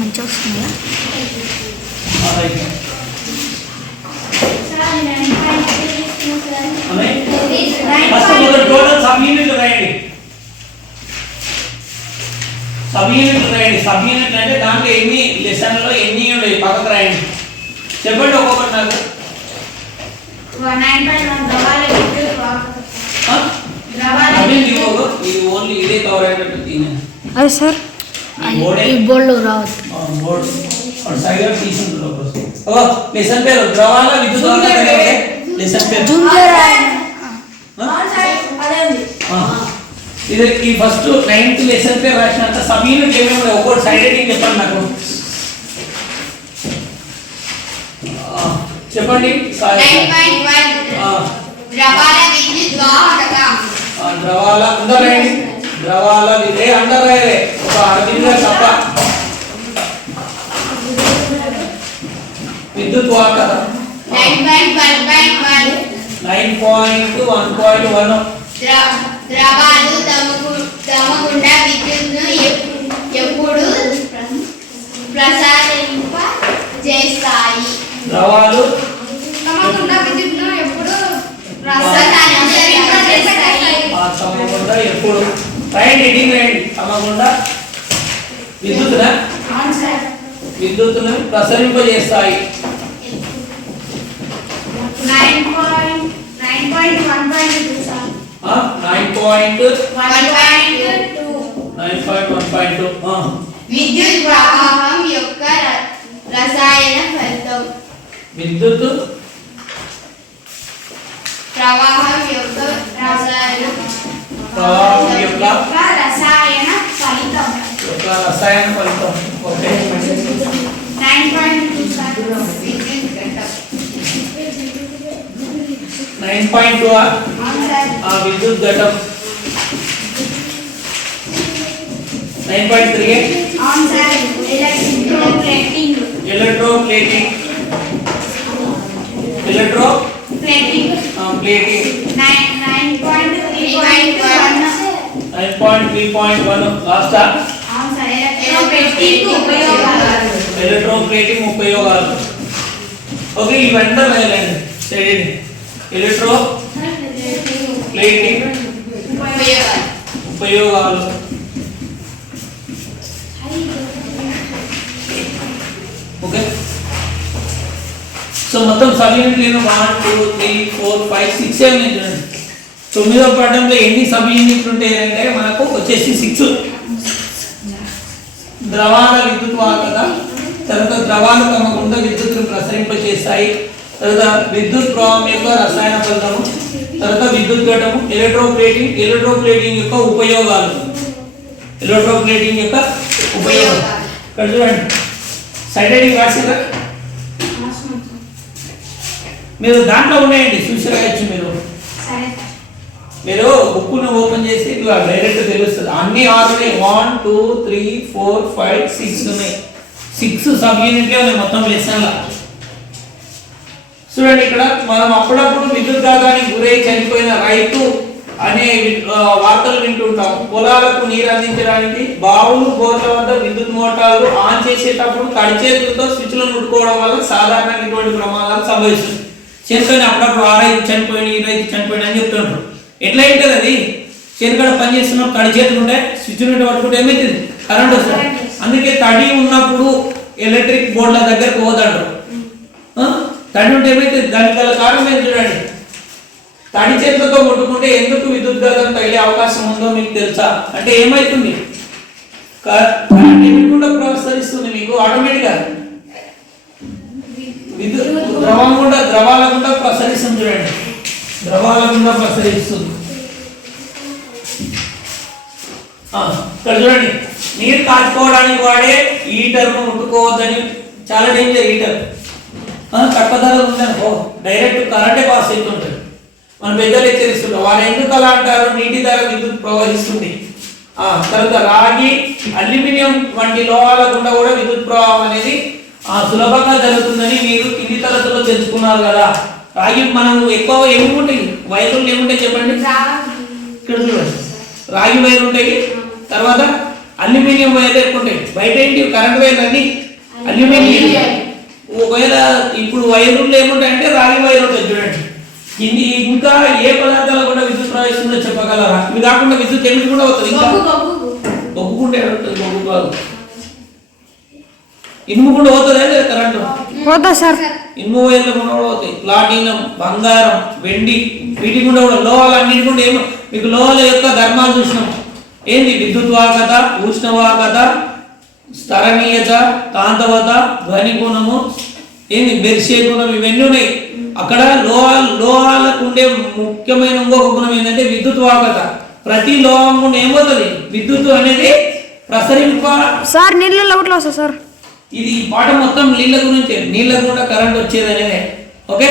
మంచిగా వస్తుందా? సబ్ యూనిట్లు రాయండి. సబ్ యూనిట్లు అంటే దాంట్లో ఎన్ని లెసన్లో ఎన్ని ఉన్నాయి పక్కకు రాయండి. చెప్పండి ఒక్కొక్కటి నాకు. ఇది ఓన్లీ ఇదే కవర్ అయ్యేటట్టు తినే. అదే సార్ ఈ బోర్డులో రావద్దు. బోర్డు సైడ్గా తీసుకుంటున్నాం. లెసన్ పేరు ద్రవాల విద్యుత్ లెసన్ పేరు ఇది ఈ ఫస్ట్ 9th లెసన్ పేరు రాసినంత సబ్ యూనిట్ ఏమేమి ఒక్కొక్కటి సైడ్ హెడ్డింగ్ చెప్పండి నాకు. చెప్పండి. ద్రవాల అందరూ రాయండి. ద్రవాల విద్య అందరూ రాయలే ఒక అరవింద తప్ప. విద్యుత్ వాహకత 9.1.1 ద్రవాలు తమ గుండా విద్యుత్తును ఎప్పుడు ప్రసారింపజేస్తాయి. ద్రవాలు తమ గుండా విద్యుత్తును ఎప్పుడు ప్రసారింపజేస్తాయి. తమ గుండా ఎప్పుడు రైట్ హెడ్డింగ్ రాయండి. తమ గుండా విద్యుత్తును ప్రసరింపజేస్తాయి. 9.1.2 విద్యుత్ ప్రవాహం యొక్క రసాయన ఫలితం. విద్యుత్ ప్రవాహం యొక్క రసాయన ఫలితం. ఓకే. 9.2 విద్యుత్ ఘటం. 9.2 విద్యుత్ ఘటం. 9.3 ఎలక్ట్రోప్లేటింగ్. ఎలక్ట్రోప్లేటింగ్. 9.3.1 లాస్ట్. ఎలక్ట్రోప్లేటింగ్ ఉపయోగాలు. ఓకే ఇవంతా రాయాలండి. ఎలక్ట్రోప్లేటింగ్ ఉపయోగాలు. ఓకే సో మొత్తం సబ్ యూనిట్లు 1 2 3 4 5 6 7 చూడండి. 9వ పాఠంలో ఎన్ని సబ్ యూనిట్లు ఉంటాయంటే మనకు వచ్చేసి 6. ద్రవాల విద్యుత్ వాహకత, తర్వాత ద్రవాలు తమ గుండా విద్యుత్తును ప్రసరింపచేస్తాయి, తర్వాత విద్యుత్ ప్రవాహం యొక్క రసాయన ఫలితము, తర్వాత విద్యుత్ ఘటము, ఎలక్ట్రోప్లేటింగ్ యొక్క ఉపయోగాలు. ఎలక్ట్రోప్లేటింగ్ యొక్క ఉపయోగాలు ఇక్కడ చూడండి. సైడ్ హెడ్డింగ్ రాసిరా మీరు దాంట్లో ఉన్నాయండి చూసి రాయొచ్చు. మీరు బుక్ను ఓపెన్ చేసి ఇట్లా డైరెక్ట్ తెలుస్తుంది. అన్ని 6 ఉన్నాయి. 1 2 3 4 5 6 ఉన్నాయి. 6 సబ్ యూనిట్లే ఉన్నాయి మొత్తం లెసన్ల. చూడండి ఇక్కడ మనం అప్పుడప్పుడు విద్యుత్ ఘాతానికి గురై చనిపోయిన రైతు అనే వార్తలు వింటుంటాం. పొలాలకు నీరు అందించడానికి బావులు బోర్ల వద్ద విద్యుత్ మోటార్లు ఆన్ చేసేటప్పుడు తడి చేతులతో స్విచ్లను ముట్టుకోవడం వల్ల సాధారణంగా ఇటువంటి ప్రమాదాలు సంభవిస్తుంది. చనిపోయిన అప్పుడప్పుడు ఆ రైతు చనిపోయిన ఈ రైతు చనిపోయిన అని చెప్తుంటారు. ఎట్లా ఉంటుంది అది? చేనుకాడ పని చేస్తున్నాం తడి చేతులు ఉంటాయి, స్విచ్ పట్టుకుంటే ఏమవుతుంది? కరెంట్ వస్తుంది. అందుకే తడి ఉన్నప్పుడు ఎలక్ట్రిక్ బోర్డుల దగ్గరకు పోతాడు. తడి ఉంటే ఏమైతుంది? దానికి గల కారణం ఏంటి చూడండి. తడి చేతులతో ముట్టుకుంటే ఎందుకు విద్యుత్ ఘాతం తగిలే అవకాశం ఉందో మీకు తెలుసా? అంటే ఏమైతుంది? కరెంట్ కూడా ప్రసరిస్తుంది మీకు ఆటోమేటిక్గా. విద్యుత్ ద్రవాల గుండా ప్రసరిస్తుంది చూడండి. ద్రవాల గుండా ప్రసరిస్తుంది. ఇక్కడ చూడండి, నీరు కాచుకోవడానికి వాడే హీటర్ను ముట్టుకోవద్దని. చాలా డేంజర్ హీటర్. కట్టధరలు ఉందనుకో డైరెక్ట్ కరెంటే పాస్ అవుతుంటుంది. మన పెద్దలు హెచ్చరిస్తుంటారు. వారు ఎందుకు అలా అంటారు? నీటి ధర విద్యుత్ ప్రవహిస్తుంది. తర్వాత రాగి, అల్యూమినియం వంటి లోహాల గుండా కూడా విద్యుత్ ప్రవాహం అనేది సులభంగా జరుగుతుందని మీరు కింది తరగతిలో తెలుసుకున్నారు కదా. రాగి మనం ఎక్కువ ఏముంటాయి వైర్లు ఏముంటాయి చెప్పండి. ఇక్కడ చూడండి రాగి వైర్ ఉంటాయి, తర్వాత అల్యూమినియం వైర్ ఎక్కువ ఉంటాయి. బయట ఏంటి కరెంట్ వైర్ అన్ని అల్యూమినియం. ఒకవేళ ఇప్పుడు వైర్లు ఏముంటాయంటే రాగి వైర్ ఉంటుంది చూడండి. ఇది ఇంకా ఏ పదార్థాలు కూడా విద్యుత్ ప్రవహిస్తుందో చెప్పగలరా? ఇవి కాకుండా విద్యుత్ ఎన్ని కూడా అవుతుంది, ఇంకా ఒప్పుకుంటే బొగ్గు కాదు, ఇనుము కూడా అవుతుంది లేదా కరెంటు? పోతా సార్. ఇనుము వైర్లు కూడా అవుతాయి. ప్లాటినం, బంగారం, వెండి, వీటి కూడా లోహాలు అన్నిటి కూడా ఏమో మీకు లోహాల యొక్క ధర్మాలు చూసినాం. ఏంది? విద్యుత్ వాహకత, ఉష్ణవాహకత, స్థరణీయత, కాంతవత, ధ్వని గుణము, ఏంది మెరిసే గుణం, ఇవన్నీ ఉన్నాయి. అక్కడ లోహాలకు ఉండే ముఖ్యమైన ఇంకొక గుణం ఏంటంటే విద్యుత్ వాహకత. ప్రతి లోహం కూడా ఏమవుతుంది? విద్యుత్ అనేది ప్రసరింప. సార్ నీళ్ళలో ఒకటి వస్తుంది సార్. ఇది ఈ పాట మొత్తం నీళ్ళ గురించే. నీళ్ళ గుండా కరెంట్ వచ్చేది అనేది. ఓకే,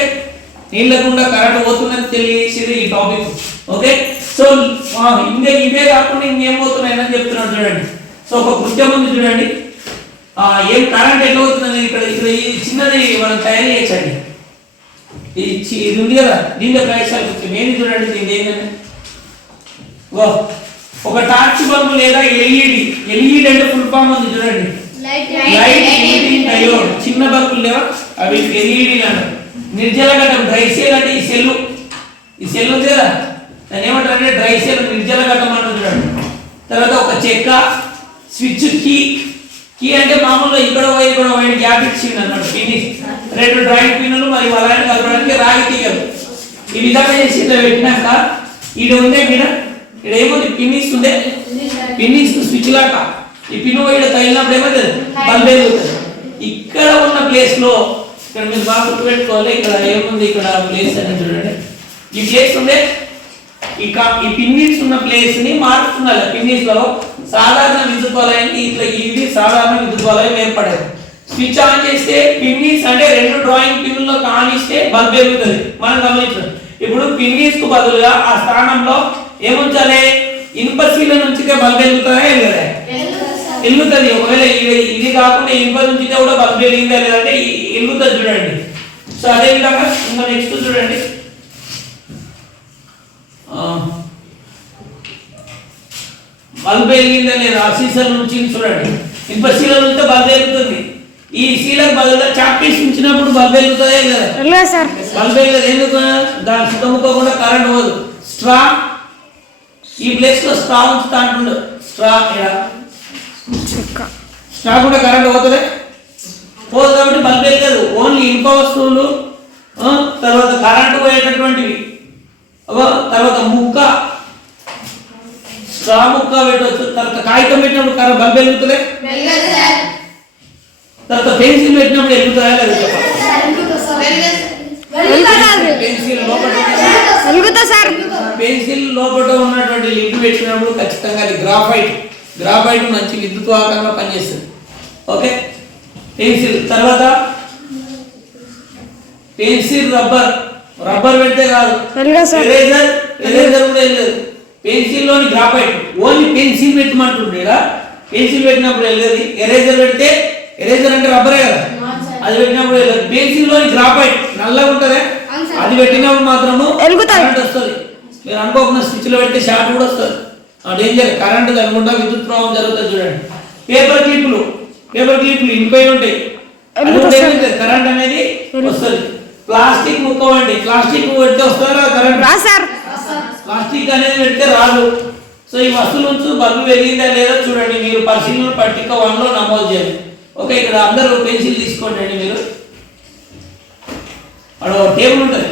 నీళ్ళ గుండా కరెంట్ పోతుందని తెలియచేది ఈ టాపిక్. ఓకే, సో ఇవే కాకుండా ఇంకేమవుతున్నాయని చెప్తున్నాడు చూడండి. సో ఒక కృత్యం ఉంది చూడండి. ఏం కరెంట్ ఎట్లా అవుతుందని ఇక్కడ ఇక్కడ ఈ చిన్నది మనం తయారు చేయొచ్చండి. ఇది ఉంది కదా, దీంట్లో ప్రవేశాలు ఏంటి చూడండి. దీని ఏంటంటే ఒక టార్చ్ బల్బు లేదా ఎల్ఈడి అంటే ఫుల్ ఫామ్ ఉంది చూడండి. Light emitting diode. చిన్న బల్బులు లేవా, అవి ఎల్ఈడి అంటారు. నిర్జల ఘటం, డ్రై సెల్ అంటే ఈ సెల్ ఉంది కదా, దాన్ని ఏమంటారు అంటే డ్రై సెల్, నిర్జల ఘటం అంటారు చూడండి. తర్వాత ఒక చెక్క, స్విచ్ కీ అంటే మామూలుగా ఇక్కడ వైర్ గ్యాప్ ఇచ్చింది అన్నమాట. ఫినిష్ 2 డ్రాయింగ్ పిన్నులు మరియు అలాంటి కలపడానికి రాగి తీగలు. ఈ విధంగా చేసి ఇట్లా పెట్టినాక ఇది ఉందే ఇక్కడ ఏముంది? పిన్నిస్ ఉందే, పిన్నిస్ స్విచ్ లాగా ఈ పిన్ను ఇక్కడ తగిలినప్పుడు ఏమవుతుంది? బల్బ్ వెలుగుతుంది. ఇక్కడ ఉన్న ప్లేస్ లో ఇక్కడ మీరు బాగా గుర్తుపెట్టుకోవాలి. ఇక్కడ ఏముంది? ఇక్కడ ప్లేస్ అనేది చూడండి. ఈ ప్లేస్ ఉందే, ఈ పిన్నిస్ ఉన్న ప్లేస్ ని మార్చుతున్నారు. పిన్నిస్ లో సాధారణ విద్యుత్ వలయాన్ని ఇట్లా ఇది సాధారణ విద్యుత్ వలయం ఏర్పడేది. స్విచ్ ఆన్ చేస్తే పిన్నిస్ అంటే 2 డ్రాయింగ్ పిన్నుల్లో కానిస్తే బల్బ్ వెలుగుతుంది. మనం గమనించాం. ఇప్పుడు పిన్నిస్ కు బదులుగా ఆ స్థానంలో ఏముంచాలి? ఇనుప శీల నుంచితే బల్బ్ వెలుగుతుందా వెలుగుతుంది. ఒకవేళ ఇది కాకుండా ఇనుప నుంచితే కూడా బల్బ్ వెలిగిందా లేదంటే వెలుగుతుంది చూడండి. సో అదే విధంగా ఇంకా నెక్స్ట్ చూడండి. బల్బ్ వెలిగిందా లేదా? సీసాల నుంచి చూడండి. ఇనుప శీల నుంచితే బల్బ్ వెలుగుతుంది. ఈ శీలకు బదులుగా చాక్పీస్ ఉంచినప్పుడు బల్బ్ వెలుగుతుందా లేదా? సార్ బల్బ్ వెలుగుతుంది. ఎందుకు? దాని సుతముకోకుండా కరెంట్ పోదు. స్ట్రా ఈ ప్లేస్ లో స్ట్రా ఉంచుతా అంటుండు. స్ట్రా కూడా కరెంట్ పోతుంది పోదు కాబట్టి బల్బ్ వెలుగదు. ఓన్లీ ఇనుప వస్తువులు, తర్వాత కరెంటు పోయేటటువంటివి, తర్వాత ముక్క, స్ట్రా ముక్క పెట్టవచ్చు. తర్వాత కాగితం పెట్టినప్పుడు బల్బ్ వెలుగుతుంది. తర్వాత పెన్సిల్ పెట్టినప్పుడు వెలుగుతుందా లేదా? పెన్సిల్ లోపల ఉన్నటువంటి లిడ్ పెట్టినప్పుడు ఖచ్చితంగా అది గ్రాఫైట్ మంచి విద్యుత్ వాహకంగా పనిచేస్తుంది. Okay, pencil. తర్వాత పెన్సిల్ రబ్బర్ పెడితే కాదు, ఎరేజర్ కూడా వెళ్ళలేదు. పెన్సిల్ లోని గ్రాఫైట్ ఓన్లీ పెన్సిల్ పెట్టమంటుండే. పెన్సిల్ పెట్టినప్పుడు వెళ్ళేది. ఎరేజర్ పెడితే, ఎరేజర్ అంటే రబ్బరే కదా, అది పెట్టినప్పుడు వెళ్ళదు. పెన్సిల్ లోని గ్రాఫైట్ నల్లగా ఉంటది, అది పెట్టినప్పుడు మాత్రము కరెంట్ వస్తుంది. మీరు అనుకోకుండా స్విచ్ లో పెడితే షార్ట్ కూడా వస్తుంది. డేంజర్, కరెంట్ అనుకుంటా విద్యుత్ ప్రవాహం జరుగుతుంది చూడండి. పేపర్ క్లిప్లు ఇంపై ఉంటాయి, కరెంట్ అనేది వస్తుంది. ప్లాస్టిక్ ముక్క వంటి ప్లాస్టిక్ పెడితే వస్తారా కరెంట్? ప్లాస్టిక్ అనేది పెడితే రాదు. సో ఈ వస్తువుల నుంచి బల్బు వెలిగిందా లేదా చూడండి. మీరు పరిశీలన పట్టిక 1 లో నమోదు చేయండి. ఓకే, ఇక్కడ అందరూ పెన్సిల్ తీసుకోండి అండి. మీరు అక్కడ టేబుల్ ఉంటుంది,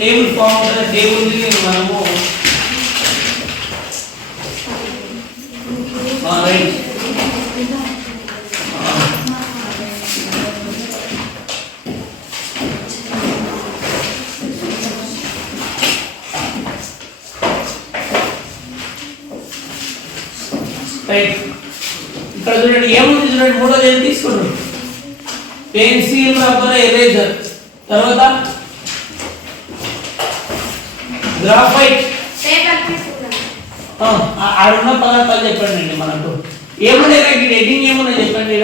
టేబుల్ ఫామ్ ఉంటుంది. టేబుల్ని మనము రైట్ ఇక్కడ చూడండి ఏముంది చూడండి. మూడోది ఏం తీసుకోండి? పెన్సిల్, రబ్బర్, ఎరేజర్, తర్వాత గ్రాఫైట్. ఆడున్న పదార్థాలు చెప్పండి అండి. మనకు ఏమున్నాయి ఎడింగ్ ఏమున్నాయి చెప్పండి.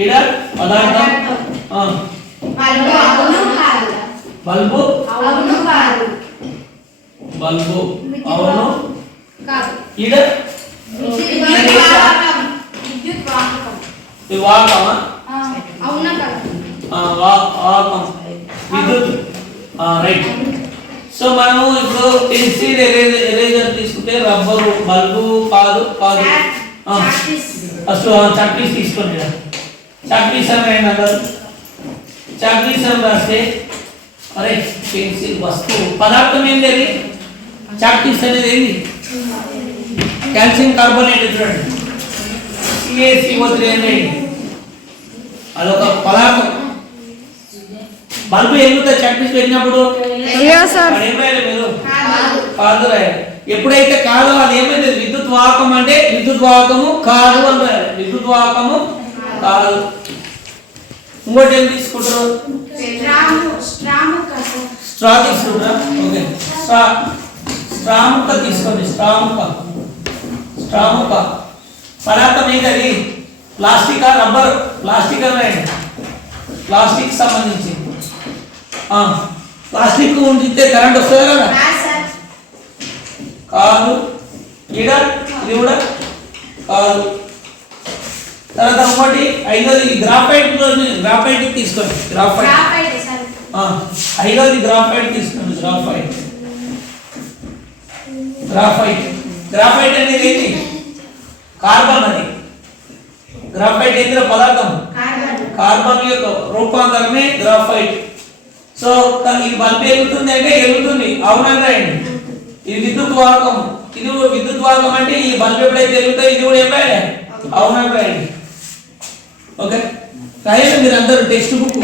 ఇక్కడ పదార్థం బల్బు అవును కాదు బల్బు అవును కాదు ఈడ విద్యుత్ వాహకం విద్యుత్ వాహకం ఇది వాహకమా అవునా కాదు వాహకం విద్యుత్ రైట్ సో మనము ఇప్పుడు పెన్సిల్ ఎరేజర్ తీసుకుంటే రబ్బరు బల్బు కాదు కాదు ఫస్ట్ చాక్పీస్ తీసుకోండి చాక్పీస్ అని రాయండి అందరు చాక్పీస్ అని రాస్తే అరే పెన్సిల్ వస్తువు పదార్థం ఏంటి అది చాక్పీస్ అనేది ఏంటి కాల్షియం కార్బోనేట్ చూడండి CaCO3 అనేది అదొక పదార్థం బల్బు ఎలుగుతా చాక్పీస్ పెట్టినప్పుడు సార్ మీరు కాదు రాయాలి ఎప్పుడైతే కాదో అది ఏమైతే విద్యుత్ వాహకం అంటే విద్యుత్ వాహకము కాదు అని రాయాలి విద్యుత్ వాహకము కాదు ఇంకోటి ఏం తీసుకుంటారు స్ట్రా తీసుకుంటారా ఓకే స్ట్రాముక తీసుకోండి స్ట్రాముక పదార్థం ఏంటి అది ప్లాస్టిక్ రబ్బర్ ప్లాస్టిక్ అని రాయండి ప్లాస్టిక్ సంబంధించి ప్లాస్టిక్ ఉంచితే కరెంట్ వస్తుంది కదా కాదు ఈడ ఇది కూడా కాదు తర్వాత ఇంకోటి ఐదోది గ్రాఫైట్ తీసుకోండి ఐదోది గ్రాఫైట్ తీసుకోండి గ్రాఫైట్ అనేది ఏంటి కార్బన్ అది గ్రాఫైట్ ఏంటి పదార్థం కార్బన్ యొక్క రూపాంతరమే గ్రాఫైట్ సో ఇది బల్బ్ ఎలుగుతుంది అంటే ఎలుగుతుంది అవునండి రాయండి ఇది విద్యుత్ వాహకం ఇది విద్యుత్ వాహకం అంటే ఈ బల్బ్ ఎప్పుడైతే ఎలుగుతాయి ఇది కూడా ఏమైనా అవునండి రాయండి ఓకే రాయండి మీరు అందరూ టెక్స్ట్ బుక్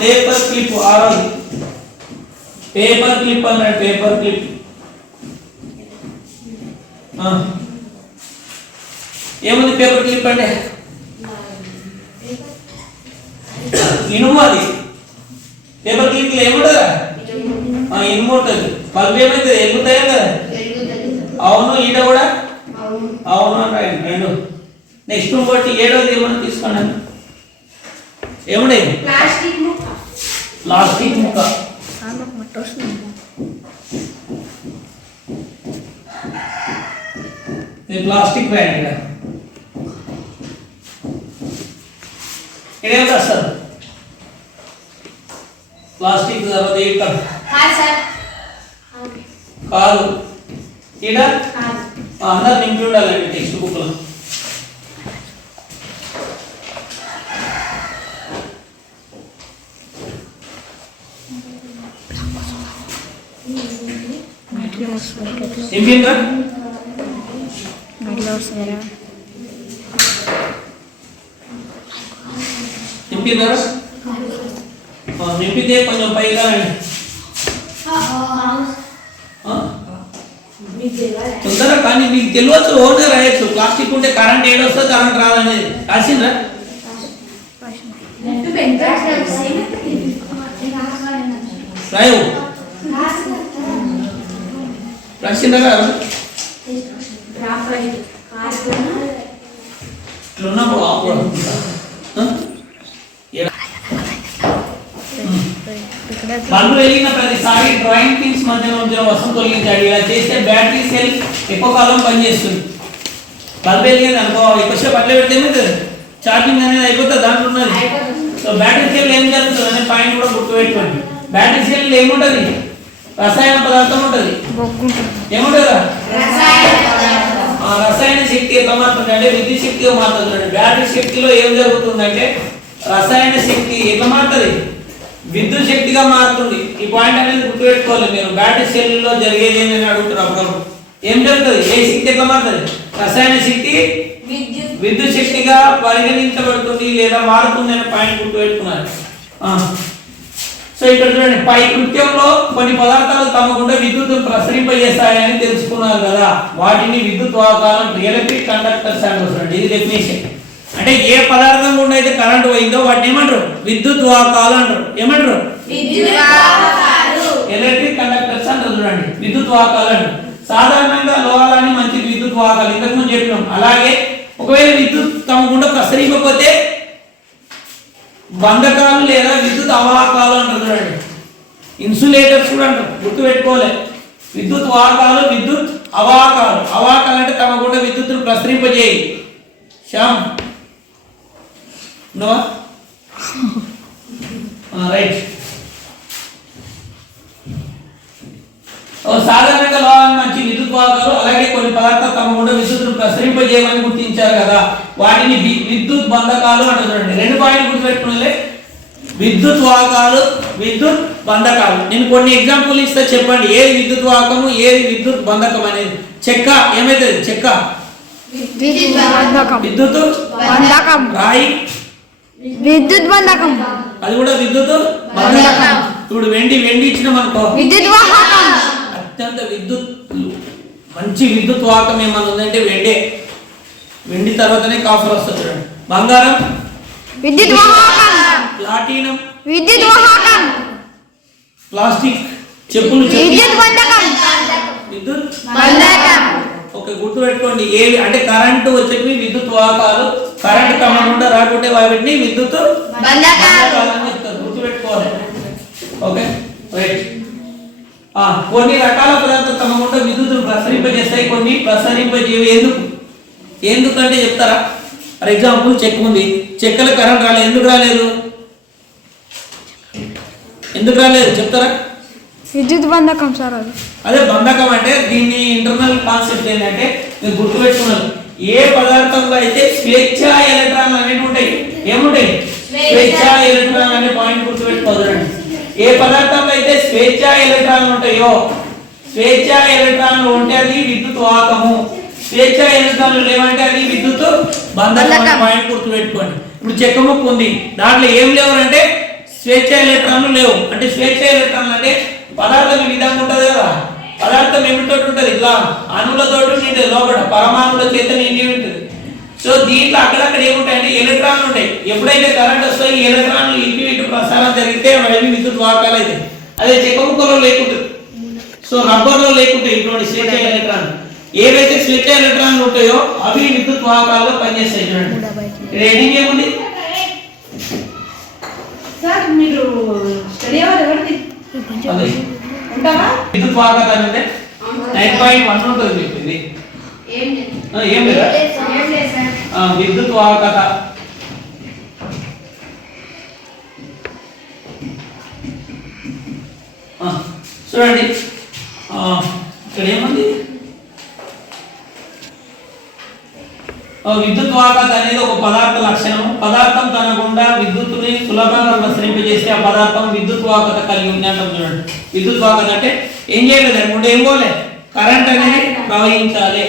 పేపర్ క్లిప్ ఆరోది పేపర్ క్లిప్ అన్నాడు పేపర్ క్లిప్ ఏముంది పేపర్ క్లిప్ అంటే ఇనుము అది పేపర్ క్లిప్ ఏముంటుందా ఇనుము ఉంటుంది బల్బ్ ఏమైతే ఎలుగుతాయో కదా అవును ఈడ కూడా అవును అని రాయండి రెండు నెక్స్ట్ ఇంకోటి ఏడోది ఏమన్నా తీసుకోండి ఏముండేది ప్లాస్టిక్ ముక్క ఇది ప్లాస్టిక్ రాయండి ఇదేం రాస్తారు ప్లాస్టిక్ తర్వాత ఇక్కడ కాదు ఈడ అందరు నింపి ఉండాలండి టెక్స్ట్ బుక్ లో నింపిండ్రా నింపిందా నింపితే కొంచెం పైగా తొందరగా కానీ మీకు తెలియచ్చు ఓన్గా రాయొచ్చు ప్లాస్టిక్ ఉంటే కరెంట్ ఏడొస్తుంది కరెంట్ రాదనేది రాసిండ్రా రాయవు రాసిండ్రా కదా ఇట్లున్నప్పుడు బల్బు వెలిగిన ప్రతిసారి డ్రాయింగ్ థింగ్స్ మధ్యలో ఉంచిన వస్తువు తొలగించాడు ఇలా చేస్తే బ్యాటరీ సెల్ ఎక్కువ కాలం పనిచేస్తుంది బల్బు వెలిగింది అనుకో ఎక్కువసేపు అట్లే పెడితే ఏమవుతుంది ఛార్జింగ్ అనేది అయిపోతుంది దాంట్లో ఉన్నది సో బ్యాటరీ సెల్ ఏం జరుగుతుంది అనే పాయింట్ కూడా గుర్తుపెట్టుకోండి బ్యాటరీ సెల్ ఏముంటుంది రసాయన పదార్థం ఉంటుంది ఏముంటుందా రసాయన శక్తి ఎట్లా మారుతుంది అంటే విద్యుత్ శక్తిగా మారుతుంది బ్యాటరీ శక్తిలో ఏం జరుగుతుందంటే రసాయన శక్తి ఎట్లా మారుతుంది విద్యుత్ శక్తిగా మారుతుంది ఈ పాయింట్ అనేది గుర్తుపెట్టుకోవాలి మీరు బ్యాటరీ సెల్లో జరిగేది ఏమని అడుగుతున్నారు ఏం జరుగుతుంది ఏ శక్తి ఎట్లా మారుతుంది రసాయన శక్తి విద్యుత్ శక్తిగా పరిగణించబడుతుంది లేదా మారుతుంది అనే పాయింట్ గుర్తుపెట్టుకున్నారు సో ఇక్కడ చూడండి పై కృత్యంలో కొన్ని పదార్థాలు తమ గుండా విద్యుత్తును ప్రసరింపజేస్తాయని తెలుసుకున్నారు కదా వాటిని విద్యుత్ వాహకాలను ఎలక్ట్రిక్ కండక్టర్స్ అంటారు ఇది డెఫినేషన్ అంటే ఏ పదార్థం గుండా అయితే కరెంట్ పోయిందో వాటిని ఏమంటారు విద్యుత్ వాహకాలు అంటారు ఏమంటారు ఎలక్ట్రిక్ కండక్టర్స్ అంటారు చూడండి విద్యుత్ వాహకాలు అంటారు సాధారణంగా లోహాలని మంచి విద్యుత్ వాహకాలు ఇంతకు ముందు చెప్పినాం అలాగే ఒకవేళ విద్యుత్ తమ గుండా ప్రసరింపకపోతే బంధకాలు లేదా విద్యుత్ అవాహకాలు అంటారు చూడండి. ఇన్సులేటర్స్ కూడా అంటారు, గుర్తుపెట్టుకోవాలి. విద్యుత్ వాహకాలు, విద్యుత్ అవాహకాలు. అవాహకాలు అంటే తమ గుండా విద్యుత్తును ప్రసరింపజేయి. Shyam no right. సాధారణంగా లోహాన్ని మంచి విద్యుత్ వాహకాలు, అలాగే కొన్ని పదార్థాలు తమ గుండా విద్యుత్తును ప్రసరింపజేయమని గుర్తించారు కదా, వాటిని విద్యుత్ బంధకాలు అంటారు చూడండి. 2 పాయింట్లు గుర్తుపెట్టుకున్నలే, విద్యుత్ వాహకాలు, విద్యుత్ బంధకాలు. నేను కొన్ని ఎగ్జాంపుల్ ఇస్తే చెప్పండి, ఏది విద్యుత్ వాహకము, ఏది విద్యుత్ బంధకం అనేది. చెక్క ఏమైతుంది? చెక్క విద్యుత్ బంధకం. రాయి విద్యుత్ బంధకం. అది కూడా విద్యుత్ బంధకం. ఇప్పుడు వెండి ఇచ్చినాం అనుకో, విద్యుత్ వాహకం. అత్యంత విద్యుత్ మంచి విద్యుత్ వాహకం ఏమన్నా ఉందంటే వెండే. వెండి తర్వాతనే కాఫర్ వస్తుంది చూడండి. బంగారం విద్యుత్ వాహకం. ప్లాటినం విద్యుత్ వాహకం. ప్లాస్టిక్ చెప్పులు విద్యుత్ బంధకం. విద్యుత్ బంధకం. ఓకే, గుర్తు పెట్టుకోండి. ఏవి అంటే కరెంటు వచ్చేవి విద్యుత్ వాహకాలు, కరెంట్ కమ్మకుండా రాకుంటే వాటిని విద్యుత్ బంధకాలు అని చెప్తారు, గుర్తు పెట్టుకోవాలి. Okay right. కొన్ని రకాల పదార్థాలు తమ గుండా విద్యుత్తును ప్రసరింపజేస్తాయి, కొన్ని ప్రసరింపజేవి. ఎందుకంటే చెప్తారా? ఫర్ ఎగ్జాంపుల్ చెక్క ఉంది, చెక్కలో కరెంట్ రాలేదు. ఎందుకు రాలేదు చెప్తారా? విద్యుత్ బంధకం సార్. అదే బంధకం అంటే దీన్ని ఇంటర్నల్ కాన్సెప్ట్ ఏంటంటే మీరు గుర్తుపెట్టుకున్నారు, ఏ పదార్థంలో అయితే స్వేచ్ఛా ఎలక్ట్రాన్లు అనేవి ఉంటాయి. ఏముంటాయి? స్వేచ్ఛా ఎలక్ట్రాన్లు అనే పాయింట్ గుర్తుపెట్టుకోదండి. ఏ పదార్థంలో అయితే స్వేచ్ఛా ఎలక్ట్రాన్లు ఉంటాయో, స్వేచ్ఛా ఎలక్ట్రాన్లు ఉంటే అది విద్యుత్ వాహకము, స్వేచ్ఛా ఎలక్ట్రాన్లు లేవంటే అది విద్యుత్ బంధకం అనే పాయింట్ గుర్తుపెట్టుకోండి. ఇప్పుడు చెక్క ముక్క ఉంది, దాంట్లో ఏం లేవు అంటే స్వేచ్ఛా ఎలక్ట్రాన్లు లేవు. అంటే స్వేచ్ఛా ఎలక్ట్రాన్లు అంటే పదార్థం ఈ విధంగా ఉంటుంది కదా, పదార్థం ఏమిటో ఉంటుంది, ఇట్లా అణువులతో ఉంటుంది, లోపల పరమాణువుల చేత నిండి ఉంటుంది. సో దీంట్లో అక్కడక్కడ ఏముంటాయంటే ఎలక్ట్రాన్లు ఉంటాయి. ఎప్పుడైతే కరెంట్ వస్తాయో ఈ ఎలక్ట్రాన్లు ఇటు ప్రసారం జరిగితే అవి విద్యుత్ వాహకాలు అవుతాయి. అదే చెక్క ముక్కలో లేకుంటుంది, సో రబ్బర్లో లేకుంటాయి ఇటువంటి స్వేచ్ఛ ఎలక్ట్రాన్లు. ఏవైతే స్వేచ్ఛ ఎలక్ట్రాన్లు ఉంటాయో అవి విద్యుత్ వాహకాలుగా పనిచేస్తాయి. చూడండి రేటింగ్ ఏముంది సార్, మీరు స్టడీ అవర్ ఎవరిది ఉంటావా? విద్యుత్ వాహకత అంటే 9.1 ఉంటుంది మీకు. ఇది ఏం లేదా? విద్యుత్ వాహకత చూడండి ఇక్కడ ఏముంది? విద్యుత్ వాహకత అనేది ఒక పదార్థ లక్షణం. పదార్థం తన గుండా విద్యుత్తుని సులభంగా ప్రసరింపజేస్తే ఆ పదార్థం విద్యుత్ వాహకత కలిగి ఉంది అంటాం. చూడండి విద్యుత్ వాహకత అంటే ఏం చేయలేదు అనుకుంటే ఏం పోలే, కరెంట్ అనేది ప్రవహించాలి,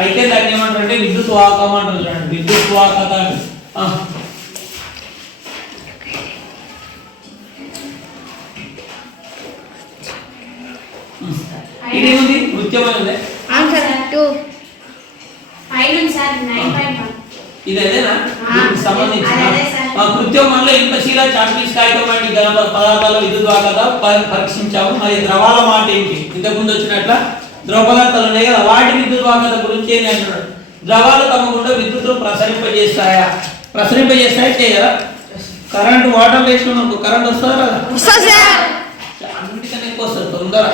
అయితే దాన్ని ఏమంటారంటే విద్యుత్ వాహకం అంటారు. చూడండి విద్యుత్ వాహకత. ఇదేముంది? కృత్యమైనది. ఇదేనా సంబంధించిన కృత్యం వల్ల ఇనుపశీల చాక్పీస్ కాగితం వంటి పదార్థాల విద్యుత్ వాహకత పరీక్షించాము. మరి ద్రవాల మాట ఏంటి? ఇంతకుముందు వచ్చినట్ల ద్రవ పదార్థాలు ఉన్నాయి కదా, వాటి విద్యుత్ వాహకత గురించి ఏంటి అంటున్నాడు. ద్రవాలు తమ గుండా విద్యుత్తును ప్రసరింపజేస్తాయా చేయరా? కరెంట్ వాటర్ వేసుకున్నప్పుడు కరెంట్ వస్తుందా కదా? అన్నిటికన్నా ఎక్కువ వస్తుంది తొందర.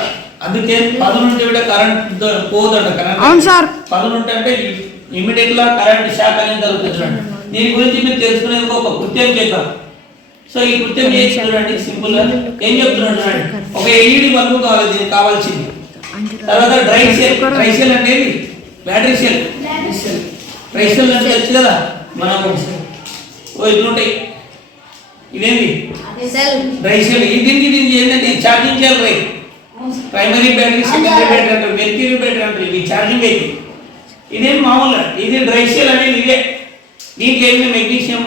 అందుకే 10 నుండి కూడా కరెంట్ పోదంట. కరెంట్ 10 నుండి అంటే ఇమీడియట్ గా కరెంట్ షాక్ అనేది జరుగుతుంది. చూడండి దీని గురించి మీరు తెలుసుకునేందుకు ఒక కృత్యం చేద్దాం. సో ఈ కృత్యం చేసి చూడండి సింపుల్ గా ఏం చెప్తున్నాడు చూడండి. ఒక ఎల్ఈడి బల్బు కావాలి, దీనికి కావాల్సింది. తర్వాత డ్రై సెల్ అనేది బ్యాటరీ సెల్. డ్రై సెల్ అంటే తెలుసు కదా మనము, ఇట్లుంటాయి. ఇదేంటి? Dry cell. దీనికి ఏంటంటే ఛార్జింగ్ చేయాలి. ప్రైమరీ బ్యాటరీ, సెకండరీ బ్యాటరీ అంటారు, మెర్క్యూరీ బ్యాటరీ అంటారు. ఇవి ఛార్జింగ్ అయితే ఇదేం మామూలుగా ఇది డ్రై సెల్ అనేది ఇదే. దీంట్లో ఏమి మెగ్నీషియం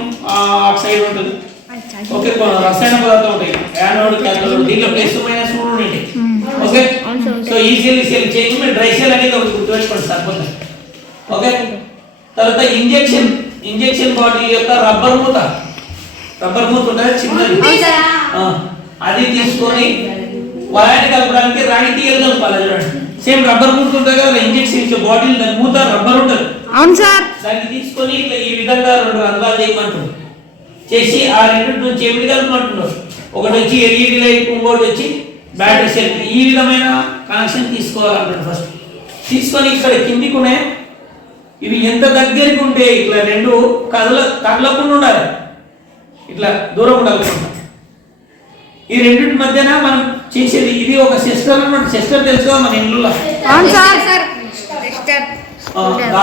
ఆక్సైడ్ ఉంటుంది, ఓకే, రసాయన పదార్థాలు ఉంటాయి, యానోడ్ క్యాథోడ్. దీంట్లో ప్లస్ మైనస్ కూడా ఉంటాయి. ఓకే, సో ఈ సెల్ చేంజ్ మీరు డ్రై సెల్ అనేది ఒకటి గుర్తుపెట్టుకోండి సరిపోతుంది. ఓకే, తర్వాత ఇంజెక్షన్ బాటిల్ యొక్క రబ్బర్ మూత ఉంటుంది చిన్నది, అది తీసుకొని వాటి కలపడానికి రాగి తీగలు కలపాలి. చూడండి సేమ్ రబ్బర్ మూత ఉంటుంది కదా, ఇంజెక్షన్ ఇచ్చే బాటిల్ దాని మూత రబ్బర్ ఉంటుంది. అవును సార్. దాన్ని తీసుకొని ఇట్లా ఈ విధంగా 2 రంధ్రాలు చేయమంటుంది. చేసి ఆ రెండు నుంచి ఏమిటి కలుపుకుంటున్నారు, ఒకటి వచ్చి ఎల్ఈడి లైట్, ఇంకోటి వచ్చి బ్యాటరీ సెల్. ఈ విధమైన కనెక్షన్ తీసుకోవాలంటారు. ఫస్ట్ తీసుకొని ఇక్కడ కిందికి ఉన్నాయి, ఇవి ఎంత దగ్గరికి ఉంటే ఇట్లా రెండు తగలకుండా ఉండాలి, ఇట్లా దూరం ఉండాలి. ఈ రెండింటి మధ్యన మనం చేసేది ఇది ఒక సిస్టర్ అన్నమాట. సిస్టర్ తెలుసు కదా మన ఇల్లు, అవును సార్ సార్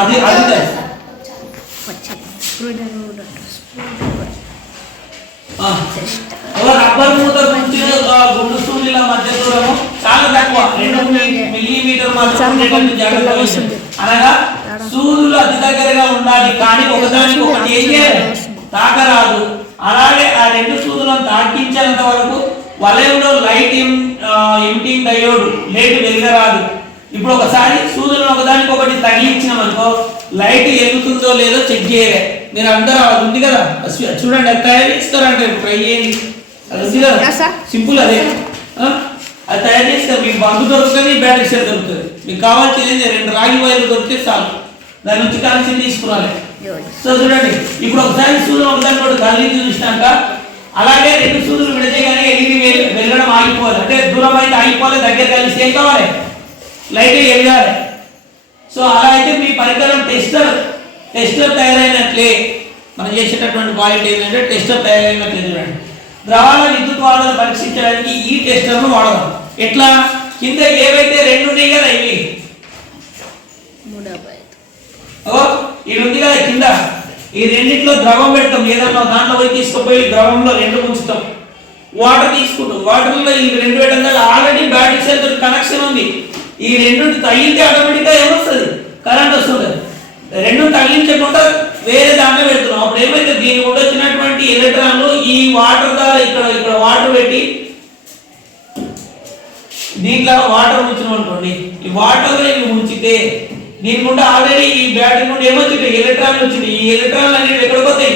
అది అది రబ్బర్ మూత నుంచి గుండు సూర్యుల మధ్య దూరము చాలా తక్కువ, 2 మిల్లీమీటర్ మాత్రమే జాగ్రత్త వస్తుంది. అనగా సూర్యులు అతి దగ్గరగా ఉండాలి, కానీ ఒకదానికి ఒకటి ఏం చేయాలి, తాకరాదు. అలాగే ఆ రెండు సూదులను తాకించేంత వరకు వలయంలో లైట్ ఎమిటింగ్ డయోడ్ లైట్ వెలుగరాదు. ఇప్పుడు ఒకసారి సూదులను ఒకదానికి ఒకటి తగిలించినామనుకో లైట్ వెలుగుతుందో లేదో చెక్ చేయాలి. మీరు అందరూ అది ఉంది కదా, చూడండి అది తయారు చేస్తారంటే ట్రై చేయండి, అది ఉంది కదా సింపుల్, అదే అది తయారు చేస్తారు. మీకు బంధు దొరుకుతుంది, బ్యాటరీ సెల్ దొరుకుతుంది. మీకు కావాల్సింది 2 రాగి వైర్లు దొరికితే చాలు, దాని నుంచి కనెక్షన్ తీసుకురాలి. సో చూడండి, ఇప్పుడు ఒకసారి సూదులు ఒకదాని కూడా కదిలించి చూసినాక అలాగే 2 సూదులు విడచేయగానే ఎల్ఈడి వెళ్ళడం ఆగిపోవాలి. అంటే దూరం అయితే ఆగిపోవాలి, దగ్గర కలిసి ఏం కావాలి, లైట్ వెలగాలి. సో అలా అయితే మీ పరికరం టెస్టర్ తయారైనట్లే. మనం చేసేటటువంటి పాయింట్ ఏంటంటే టెస్టర్ తయారైనట్లే. చూడండి, ద్రవాల విద్యుత్ వాడలను పరీక్షించడానికి ఈ టెస్టర్ను వాడదాం. ఎట్లా, కింద ఏవైతే 2 ఉన్నాయి కదా, ఇవి ఇది ఉంది కదా కింద, ఈ రెండింటిలో ద్రవం పెడతాం. ఏదన్నా దాంట్లో పోయి తీసుకుపోయి ద్రవంలో 2 ఉంచుతాం. వాటర్ తీసుకుంటాం, వాటర్లో ఈ 2 వేయడం వల్ల ఆల్రెడీ బ్యాటరీ సెల్ తోటి కనెక్షన్ ఉంది. ఈ 2 తగిలితే ఆటోమేటిక్గా ఏమొస్తుంది, కరెంట్ వస్తుంది. 2 తగిలించకుండా వేరే దాంట్లో పెడుతున్నాం. అప్పుడు ఏమైతే దీని కూడా వచ్చినటువంటి ఎలక్ట్రాన్లు ఈ వాటర్ ద్వారా ఇక్కడ వాటర్ పెట్టి దీంట్లో వాటర్ ఉంచినాం అనుకోండి, ఈ వాటర్లో ఇవి ఉంచితే దీని గుండా ఆల్రెడీ ఈ బ్యాటరీ నుండి ఏమొచ్చింది, ఎలక్ట్రాన్లు వచ్చింది. ఈ ఎలక్ట్రాన్లు అనేవి ఎక్కడికి పోతాయి,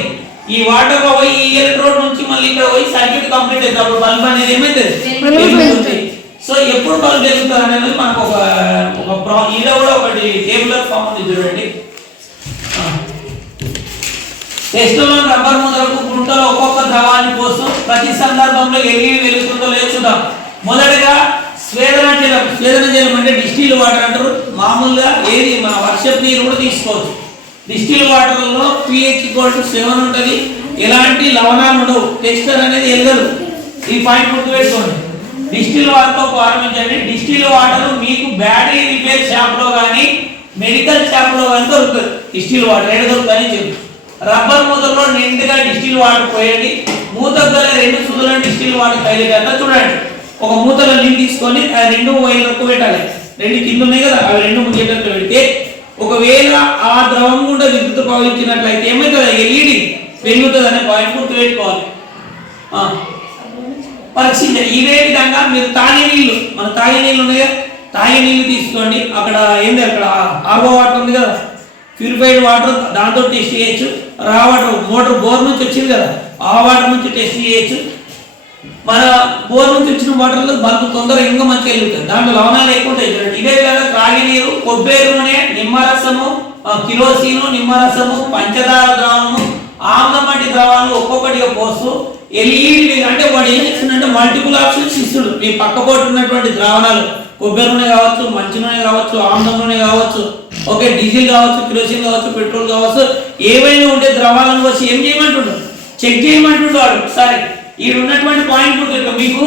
ఈ వాటర్ లో పోయి ఈ ఎలక్ట్రోడ్ నుంచి మళ్ళీ ఇక్కడ పోయి సర్క్యూట్ కంప్లీట్ అవుతుంది. అప్పుడు బల్బ్ అనేది ఏమైతుంది. సో ఎప్పుడు బల్బ్ వెలుగుతుంది అనేది మనకు ఇలా కూడా ఒకటి టేబులర్ ఫామ్ ఉంది చూడండి. టెస్టులో రబ్బర్ ముద్రకు గుంటలో ఒక్కొక్క ద్రవాన్ని కోసం ప్రతి సందర్భంలో ఎల్ఈడి వెలుగుతుందో లేదో చూద్దాం. మొదటగా స్వేదన జలం అంటే డిస్టిల్ వాటర్ అంటారు. మామూలుగా ఏది మన వర్షపు నీరు కూడా తీసుకోవచ్చు. డిస్టిల్ వాటర్లో pH = 7 ఉంటుంది, ఎలాంటి లవణాలు ఉండవు, టెస్టర్ అనేది ఎలగదు. ఈ పాయింట్ గుర్తుపెట్టుకోండి. డిస్టిల్ వాటర్తో ప్రారంభించండి. డిస్టిల్ వాటర్ మీకు బ్యాటరీ రిపేర్ షాప్ లో కానీ మెడికల్ షాప్ లో కానీ దొరుకుతుంది. డిస్టిల్ వాటర్ ఎక్కడ దొరుకుతుందని చెప్పు. రబ్బర్ మూతలో నిండుగా డిస్టిల్ వాటర్ పోయండి. మూత గల 2 సూదులను డిస్టిల్ వాటర్ తగిలేటట్లా చూడండి. ఒక మూతలో నీళ్ళు తీసుకొని ఆ 2 వైర్లకు పెట్టాలి. 2 కింద ఉన్నాయి కదా, అవి 2 ముగిటట్లు పెడితే ఒకవేళ ఆ ద్రవం గుండా విద్యుత్ ప్రవహించినట్లయితే ఏమవుతుంది, ఎల్ఈడి వెలుగుతుంది అనే పాయింట్ గుర్తుపెట్టుకోవాలి. పరీక్షించండి. ఇదే విధంగా మీరు తాగే నీళ్ళు ఉన్నాయి, తాగే నీళ్ళు తీసుకోండి. అక్కడ ఏంది, అక్కడ ఆర్ఓ వాటర్ ఉంది కదా, ప్యూరిఫైడ్ వాటర్, దాంతో టెస్ట్ చేయొచ్చు. రా వాటర్ మోటార్ బోర్ నుంచి వచ్చింది కదా, ఆ వాటర్ నుంచి టెస్ట్ చేయొచ్చు. మన బోర్ నుంచి వచ్చిన వాటర్లో బల్బు తొందరగా ఇంకా మంచిగా వెళ్తుంది, దాంట్లో లవణాలు ఎక్కువ ఉంటాయి. ఇదే విధంగా త్రాగి నీరు, కొబ్బరి నూనె, నిమ్మరసము, కిరోసిన్, నిమ్మరసము, పంచదార ద్రావణము, ఆమ్లం వంటి ద్రవాలు ఒక్కొక్కటిగా పోస్తూ ఎల్ఈడి అంటే వాడు ఏం చేస్తుందంటే మల్టిపుల్ ఆప్షన్స్ ఇస్తుడు. మీ పక్కపోటు ఉన్నటువంటి ద్రావణాలు కొబ్బరి నూనె కావచ్చు, మంచి నూనె కావచ్చు, ఆమ్లం నూనె కావచ్చు, ఓకే, డీజిల్ కావచ్చు, కిరోసిన్ కావచ్చు, పెట్రోల్ కావచ్చు, ఏవైనా ఉంటే ద్రవాలను వచ్చి ఏం చేయమంటుండు, చెక్ చేయమంటుండు వాడు. సరే, ఈ ఉన్నటువంటి పాయింట్ మీకు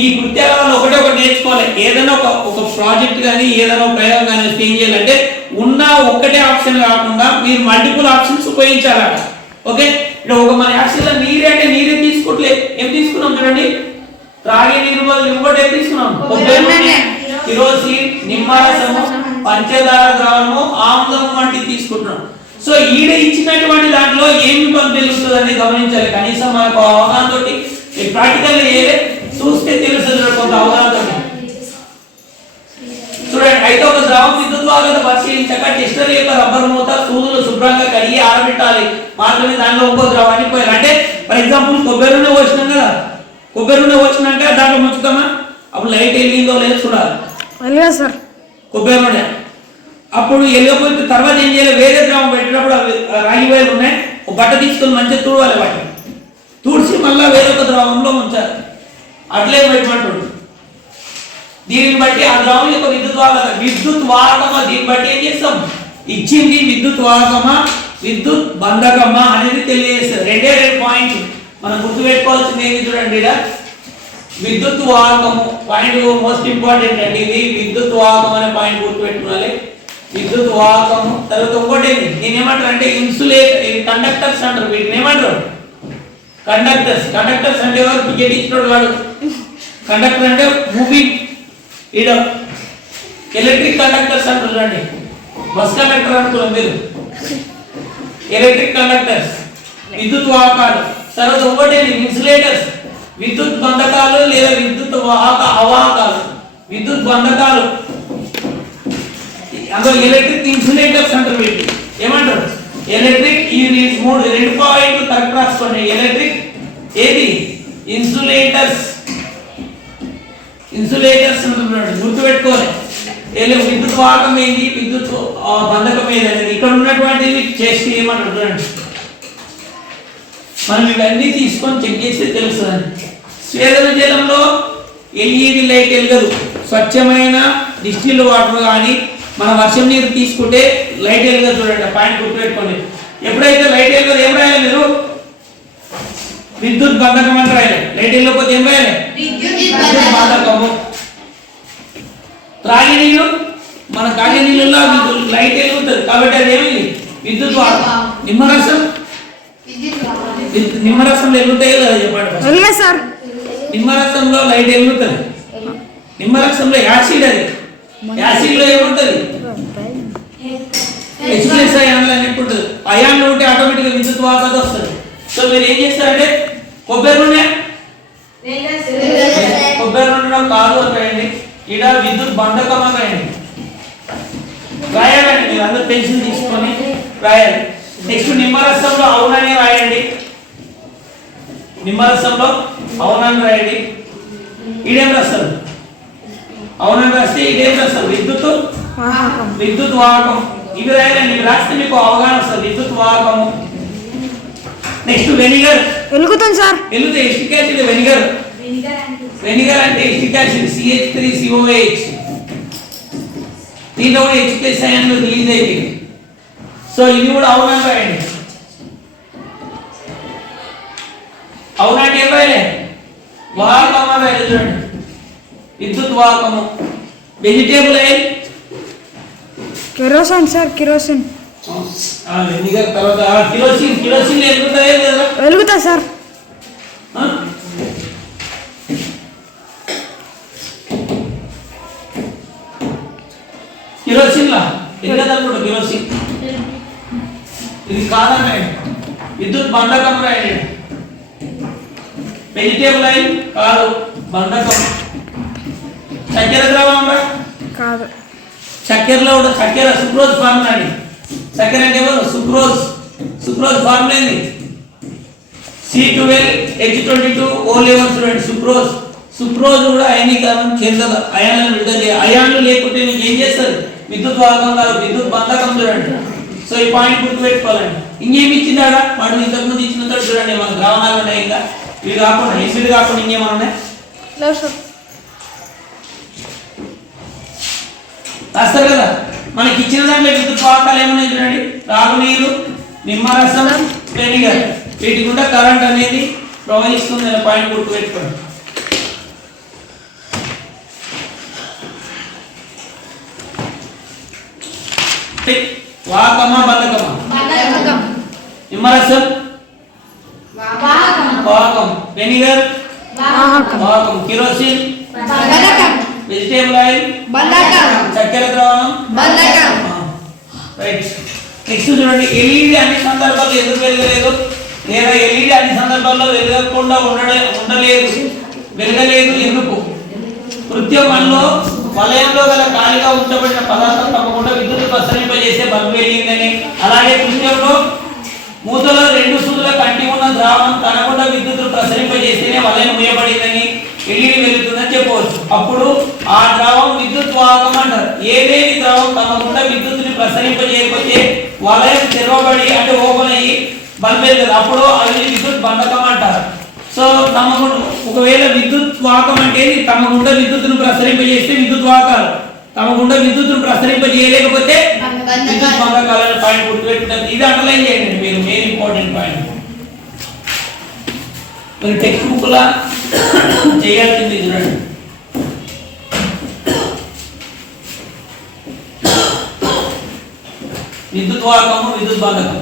ఈ కృత్యాలలో ఒకటి నేర్చుకోవాలి. ఏదైనా ఒక ప్రాజెక్ట్ కానీ ఏదైనా ప్రయోగం కానీ ఏం చేయాలంటే ఉన్న ఒక్కటే ఆప్షన్ కాకుండా మీరు మల్టిపుల్ ఆప్షన్స్ ఉపయోగించాలట. ఓకే, ఇక్కడ ఒక మన యాక్చువల్గా నీరే అంటే నీరే తీసుకోవట్లే, ఏం తీసుకున్నాం చూడండి, త్రాగే నీరు బదులు ఇంకోటి ఏం తీసుకున్నాం, కిరోసిన్, నిమ్మరసము, పంచదార ద్రావణము, ఆమ్లం వంటి తీసుకుంటున్నాం. సో ఈడ ఇచ్చినటువంటి దాంట్లో ఏమి వెలుగుతుందని గమనించాలి. కనీసం మనకు అవగాహనతో ప్రాక్టికల్ ఏదే చూస్తే తెలుస్తుంది, కొంత అవగాహనతో చూడండి. అయితే ఒక ద్రవం విద్యుత్ వాహకత పరిశీలించాక టెస్టర్ యొక్క రబ్బర్ మూత సూదులు శుభ్రంగా కడిగి ఆరబెట్టాలి. మాత్రమే దానిలో ఇంకో ద్రవాన్ని పోయాలి. అంటే ఫర్ ఎగ్జాంపుల్ కొబ్బరి నూనె పోసినాం కదా, కొబ్బరి నూనె వచ్చినాక దాంట్లో ముంచుతామా, అప్పుడు లైట్ వెలిగిందో లేదో చూడాలి సార్. కొబ్బరి నూనె అప్పుడు వెళ్ళిపోతే తర్వాత ఏం చేయాలి, వేరే ద్రవం పెట్టినప్పుడు అవి రాగి వైర్లు ఉన్నాయి, ఒక బట్ట తీసుకొని మంచిగా తుడవాలి వాటిని. మళ్ళీ వేరొక ద్రవంలో ఉంచాలి. అట్లే పెట్టమంటాడు. దీనిని బట్టి ఆ ద్రవం యొక్క విద్యుత్ వాహకమా దీన్ని బట్టి ఏం చేస్తాం, ఇచ్చింది విద్యుత్ వాహకమా విద్యుత్ బంధకమా అనేది తెలియజేస్తారు. రెండే రెండు పాయింట్లు మనం గుర్తుపెట్టుకోవాల్సింది ఏంటి చూడండి. ఇక్కడ విద్యుత్ వాహకము పాయింట్ మోస్ట్ ఇంపార్టెంట్ అండి. ఇది విద్యుత్ వాహకం అనే పాయింట్ గుర్తుపెట్టుకోవాలి. విద్యుత్ వాహకము తర్వాత ఇంకోటి ఏంటి, దీని ఏమంటారు అంటే కండక్టర్స్ అంటారు. వీటిని ఏమంటారు కండక్టర్స్ అంటే ఎవరు టికెట్ ఇచ్చినోడు వాడు. కండక్టర్ అంటే మూవింగ్. ఈడ ఎలక్ట్రిక్ కండక్టర్స్ అంటారు చూడండి. బస్ కండక్టర్ అనుకున్నాం మీరు. ఎలక్ట్రిక్ కండక్టర్స్ విద్యుత్ వాహకాలు. తర్వాత ఇంకోటి ఇన్సులేటర్స్ విద్యుత్ బంధకాలు లేదా విద్యుత్ అవాహకాలు. విద్యుత్ బంధకాలు అందులో ఎలక్ట్రిక్ ఇన్సులేటర్స్ అంటారు. వీటి ఏమంటారు ఎలక్ట్రిక్. ఇవి మూడు రెండు పాయింట్లు కరెక్ట్ రాసుకోండి. ఎలక్ట్రిక్ ఏది ఇన్సులేటర్స్ అంటున్నాడు, గుర్తుపెట్టుకోవాలి. విద్యుత్ వాహకం ఏంటి, విద్యుత్ బంధకం ఏది అనేది ఇక్కడ ఉన్నటువంటివి చేసి ఏమంటారు చూడండి. మనం ఇవన్నీ తీసుకొని చెక్ చేస్తే తెలుస్తుందండి. స్వేదన జలంలో ఎల్ఈడి లైట్ వెలగదు. స్వచ్ఛమైన డిస్టిల్డ్ వాటర్ కానీ మన వర్షం నీరు తీసుకుంటే లైట్ వెలగదు. చూడండి పాయింట్ గుర్తుపెట్టుకోండి. ఎప్పుడైతే లైట్ వెలగదు ఏం రాయాలి మీరు, విద్యుత్ బంధకం అని రాయాలి. లైట్ వెళ్ళకపోతే ఏం రాయాలి, విద్యుత్ బంధకము. త్రాగే నీళ్ళు, మన తాగే నీళ్ళలో లైట్ వెలుగుతుంది కాబట్టి అది ఏమైంది విద్యుత్ వాహకం. నిమ్మరసంలో వెలుగుతాయి కదా చెప్పండి. సార్ నిమ్మరసంలో లైట్ వెలుగుతుంది. నిమ్మరసంలో యాసిడ్, అది యాసిడ్ లో ఏముంటది H+ అయాన్లు అని ఉంటుంది. అయాన్లు ఉంటే ఆటోమేటిక్ గా విద్యుత్ వాహకత వస్తుంది. సో మీరు ఏం చేస్తారంటే కొబ్బరి నూనె కాదు అని రాయండి. ఇక్కడ విద్యుత్ బంధకం అని రాయండి. రాయాలండి మీరు అందరూ పెన్సిల్ తీసుకొని రాయాలి. నెక్స్ట్ నిమ్మరసంలో అవునని రాయండి. నిమ్మరసంలో అవునని రాయండి. ఈడేం రాస్తారు, అవునని రాస్తే ఇదేం రాస్తారు, విద్యుత్ వాహకం. ఇవి రాయాలండి. ఇవి రాస్తే మీకు అవగాహన వస్తుంది. విద్యుత్ వాహకము. నెక్స్ట్ వెనిగర్ వెలుగుతుంది సార్. వెలుగుతుంది. ఎస్టిక్ యాసిడ్ వెనిగర్ అంటే ఎస్టిక్ యాసిడ్ CH3COH. దీంట్లో కూడా H+ అయాన్లు రిలీజ్ అయిపోయింది. సో ఇది కూడా అవునని రాయండి. అవునంటే ఏం రాయలే, వాహకం అని రాయాలి. చూడండి విద్యుత్ వాహకము. Vegetable oil kerosene sir. Kerosene vinegar. తర్వాత కిరోసిన్ వెలుగుతాయా లేదా, వెలుగుతా సార్. కిరోసిన్ లా వెలుగదనుకుంటా. కిరోసిన్ ఇది కాదని రాయండి. విద్యుత్ బంధకం రాయండి. వెజిటేబుల్ ఆయిల్ కాదు, బంధకం. చక్కెర ద్రవం రా కాదు. చక్కెరలో కూడా చక్కెర సుక్రోజ్ ఫార్ములా అండి. చక్కెర అంటే ఎవరు, సుక్రోజ్ ఫార్ములా ఏంది C12H22O11. చూడండి సుక్రోజ్ కూడా అయనీకరణం చెందదు. అయాన్లను విడుదల చేయాలి. అయాన్లు లేకుంటే మీకు ఏం చేస్తారు, విద్యుత్ వాహకం కాదు, విద్యుత్ బంధకం. చూడండి. సో ఈ పాయింట్ గుర్తుపెట్టుకోవాలండి. ఇంకేమి ఇచ్చిందాడా వాడు ఇంతకుముందు ఇచ్చిన చూడండి. మన ద్రావణాలు ఉన్నాయి. ఇంకా ఇవి కాకుండా ఎసిడ్ కాకుండా ఇంకేమన్నా ఉన్నాయి రాస్తారు కదా. మనకి ఇచ్చిన దాంట్లో విద్యుత్ వాహకాలు ఏమున్నాయి చూడండి. తాగునీరు, నిమ్మరసం, వెనిగర్. వీటి గుండా కరెంట్ అనేది ప్రవహిస్తుంది అనే పాయింట్ గుర్తుపెట్టుకోండి. వాహకమా బంధకమా, నిమ్మరసం వాహకం, వెనిగర్ వాహకం, కిరోసిన్ వెజిటేబుల్ ఆయిల్ చక్కెర ద్రావణం. రైట్. నెక్స్ట్ చూడండి. ఎల్ఈడి అన్ని సందర్భాల్లో ఎందుకు వెలగలేదు, లేదా ఎల్ఈడి అన్ని సందర్భాల్లో వెలగకుండా వెలగలేదు ఎందుకు? కృత్యంలో వలయంలో గల ఖాళీగా ఉంచబడిన పదార్థం తప్పకుండా విద్యుత్ ప్రసరింపజేసే బల్బు వెలిగిందని, అలాగే కృత్యంలో మూతలో 2 సూదుల కంటి ఉన్న ద్రావణం తనకుండా విద్యుత్ ప్రసరింపజేస్తేనే వలయం మూయబడిందని, ఎల్ఈడి వెలుగుతుందని చెప్పవచ్చు. అప్పుడు ఆ ద్రవం విద్యుత్ వాహకం అంటారు. ఏదేని ద్రవం తమకుండా విద్యుత్తుని ప్రసరింపజేయకపోతే వలయం తెరవబడి అంటే ఓపెన్ అయ్యి బల్బు వెలుగుతుంది. అప్పుడు అది విద్యుత్ బంధకం అంటారు. సో తమగుండ ఒకవేళ విద్యుత్ వాహకం అంటే తమగుండ విద్యుత్తును ప్రసరింపజేస్తే విద్యుత్ వాహకాలు, తమగుండ విద్యుత్తును ప్రసరింపజేయలేకపోతే విద్యుత్ బంధకాలను పాయింట్ గుర్తుపెట్టుకుంటారు. ఇది అండర్లైన్ చేయండి మీరు, మెయిన్ ఇంపార్టెంట్ పాయింట్. మీరు టెక్స్ట్ బుక్ లా చేయాల్సింది చూడండి. విద్యుత్ వాహకము, విద్యుత్ బంధకం.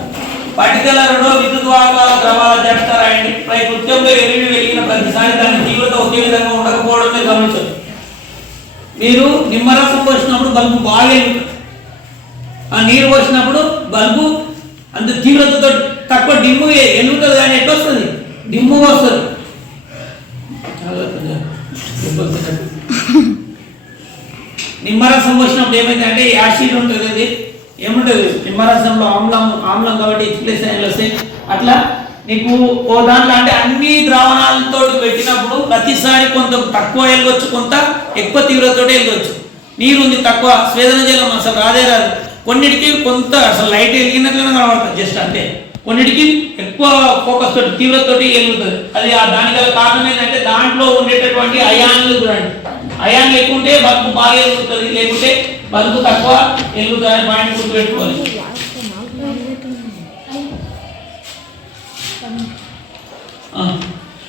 పర్టికులర్ విద్యుత్ వాహకాల ద్రవాల జాబితా రాయండి. కృత్యంలో ఎలిమిని వెలిగిన ప్రతిసారి దాని తీవ్రత ఒకే విధంగా ఉండకపోవడం మీరు గమనించండి. మీరు నిమ్మరసం పోసినప్పుడు బల్బు బాగా వెలుగుతుంది, ఆ నీరు పోసినప్పుడు బల్బు అంత తీవ్రతతో తక్కువ డిమ్ము వెలుగుతుంది, కానీ ఎట్లా వస్తుంది? డిమ్ముగా వస్తుంది. నిమ్మరసం పోసినప్పుడు ఏమైందంటే యాసిడ్ ఉంటుంది, అది ఏముంటుంది నిమ్మరసంలో ఆమ్లం కాబట్టి ఎక్స్ప్రెషన్ వస్తాయి. అట్లా నీకు ఓ దాంట్లో అంటే అన్ని ద్రావణాలతో పెట్టినప్పుడు ప్రతిసారి కొంత తక్కువ వెలగొచ్చు, కొంత ఎక్కువ తీవ్రతతో వెలగొచ్చు. నీరు ఉంది తక్కువ, స్వేదన జలం అసలు రాదే రాదు. కొన్నిటికి కొంత అసలు లైట్ వెలిగినట్లనే కనబడుతుంది జస్ట్ అంతే, కొన్నిటికి ఎక్కువ ఫోకస్ తోటి తీవ్రతతోటి వెలుగుతుంది. అది దాని గల కారణం ఏంటంటే దాంట్లో ఉండేటటువంటి అయాన్లు చూడండి. అయాన్లు ఎక్కువ ఉంటే బల్బు బాగా వెలుగుతుంది, లేకుంటే బల్బు తక్కువ వెలుగుతుంది అని పాయింట్ గుర్తుపెట్టుకోవాలి.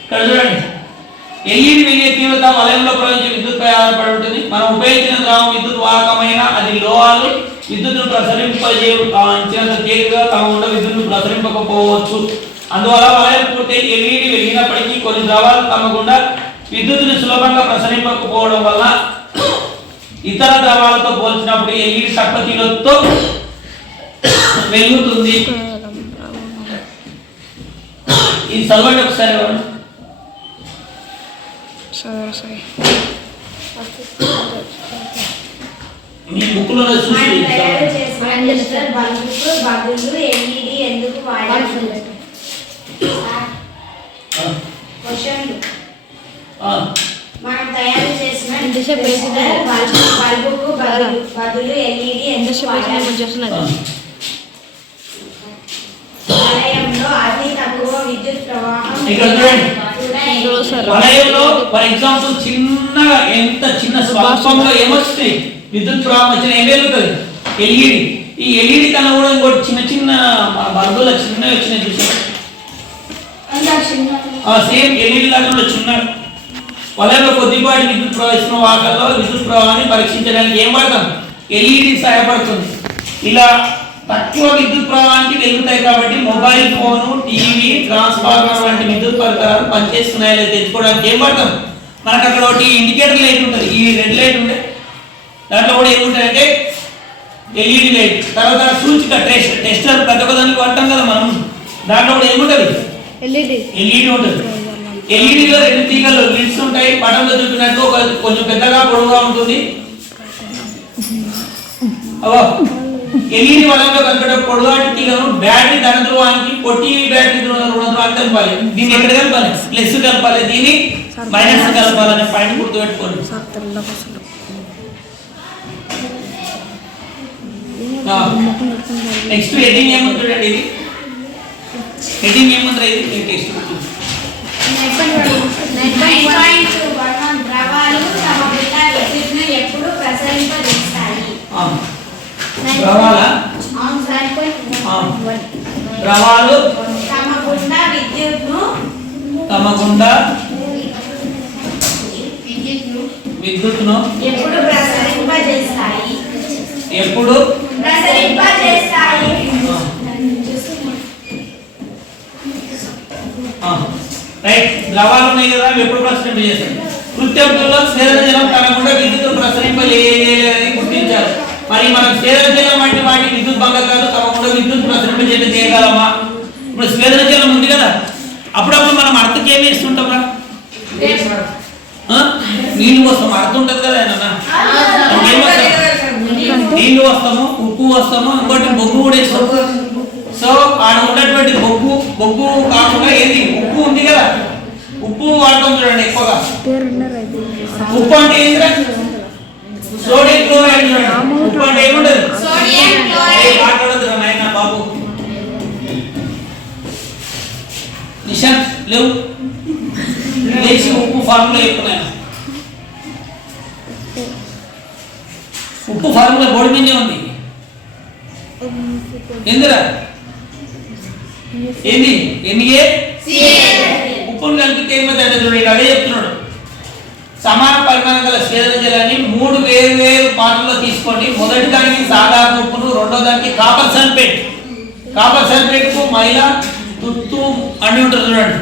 ఇక్కడ చూడండి, ఎల్ఈడి వెలిగే తీవ్రత వలయంలో ప్రవహించే విద్యుత్పై ఆధారపడి ఉంటుంది. మనం ఉపయోగించిన ద్రవం విద్యుత్ వాహకమైన అది లోహాలు విద్యుత్తును ప్రసరింపజేయించినంత తేలికగా తమ ఉండ విద్యుత్తును ప్రసరింపకపోవచ్చు. అందువల్ల వలయం పూర్తి ఎల్ఈడి వెలిగినప్పటికీ కొన్ని ద్రవాలు తమ గుండా విద్యుత్తును సులభంగా ప్రసరింపకపోవడం వల్ల ఇతర ద్రవాలతో పోల్చినప్పుడు ఎల్ఈడి తక్కువ తీవ్రతతో వెలుగుతుంది. ఇది చదవండి ఒకసారి. మీ బుక్లో చూసి మనం తయారు చేసిన బల్బుకు బదులు ఎల్ఈడి ఎందుకు వలయంలో అతి తక్కువ విద్యుత్ ప్రవాహం వలయంలో ఫర్ ఎగ్జాంపుల్ చిన్నగా ఎంత చిన్న స్వల్పంగా ఏమొస్తాయి విద్యుత్ ప్రవాహం వచ్చిన ఏం వెలుగుతుంది? ఎల్ఈడి. ఈ ఎల్ఈడి కన్నా కూడా ఇంకోటి చిన్న చిన్న బల్బుల చిన్నవి వచ్చినాయి చూసారు, సేమ్ ఎల్ఈడి లాగా కూడా చిన్న. వలయంలో కొద్దిపాటి విద్యుత్ ప్రవహిస్తున్న వాహకాల్లో విద్యుత్ ప్రవాహాన్ని పరీక్షించడానికి ఏం వాడతాం? ఎల్ఈడి సహాయపడుతుంది. ఇలా తక్కువ విద్యుత్ ప్రవాహానికి వెలుగుతాయి కాబట్టి మొబైల్ ఫోను, టీవీ, ట్రాన్స్ఫార్మర్ వంటి విద్యుత్ పరికరాలు పనిచేస్తున్నాయో లేదో తెలుసుకోవడానికి ఏం వాడతాం? మనకు అక్కడ ఒకటి ఇండికేటర్ లైట్ ఉంటుంది, ఈ రెడ్ లైట్ ఉంటే దాంట్లో కూడా ఏముంటాయంటే ఎల్ఈడి లైట్. తర్వాత సూచిక టెస్టర్ ప్రతి ఒక్కదానికి వాడతాం కదా మనం, దాంట్లో కూడా ఏముంటుంది? ఎల్ఈడి ఉంటుంది. ఎల్ఈడిలో రెండు తీగలు లిడ్స్ ఉంటాయి, పటంలో చూపినట్టు కొంచెం పెద్దగా పొడవుగా ఉంటుంది. ఎల్ఈడి వలయంలో కనుక పొడవాటి తీగను బ్యాటరీ ధన ధ్రువానికి పొట్టి బ్యాటరీ రుణధ్రువానికి కలపాలి. దీన్ని ఎక్కడ కలపాలి? ప్లస్ కలపాలి, దీన్ని మైనస్ కలపాలనే పాయింట్ గుర్తుపెట్టుకోండి. నెక్స్ట్ హెడ్డింగ్ ఏముంది చూడండి, ఇది హెడ్డింగ్ ఏముంది ఇది టెక్స్ట్ బుక్. ద్రవాలు తమ గుండా విద్యుత్తును ఎప్పుడు ప్రసరింపజేస్తాయి. ద్రవాలు తమ గుండా విద్యుత్తును ఎప్పుడు ప్రసరింపజేస్తాయి. రైట్. ద్రవాలు ఉన్నాయి కదా, ఎప్పుడు ప్రసరింపజేస్తాయి? కృత్యంలో స్వేదన జలం కనకుండా విద్యుత్ ప్రసరింపలేదని గుర్తించారు. మరి మనం స్వేదన జలం వంటి వాటి విద్యుత్ బంధకాలు తమకుండా విద్యుత్ ప్రసరింపజేయడం చేయగలమా? ఇప్పుడు స్వేదన జలం ఉంది కదా, అప్పుడప్పుడు మనం అర్థకి ఏమి ఇస్తుంటాం రా? నీళ్ళు వస్తాము, అర్థం ఉంటుంది కదా ఆయన నీళ్లు వస్తాము, ఉప్పు వస్తాము, ఇంకోటి బొగ్గు కూడా ఇస్తాము. సో ఆడ ఉన్నటువంటి బొగ్గు కాకుండా ఏది ఉప్పు ఉంది కదా, ఉప్పు వాడతాం చూడండి ఎక్కువగా. ఉప్పు అంటే ఏంటంటే సోడియం క్లోరైడ్ చూడండి. ఉప్పు అంటే ఏముండదు, మాట్లాడదు నాయన బాబు. నిశాంత్ లేవు దయచేసి ఉప్పు ఫార్ములా చెప్తున్నాను. ఉప్పు ఫార్ములా బోర్డు మీదే ఉంది. ఎందురా ఏంది ఎన్నిగే ఉప్పును కలిపితే ఏమవుతుందంటే చూడండి, అదే చెప్తున్నాడు. సమాన పరిమాణం గల స్వేదన జలాన్ని 3 వేరు పాత్రలో తీసుకోండి. మొదటి దానికి సాధారణ ఉప్పును, రెండో దానికి కాపర్ సల్ఫేట్. కాపర్ సల్ఫేట్ కు మైల, తుత్తు అని ఉంటుంది చూడండి,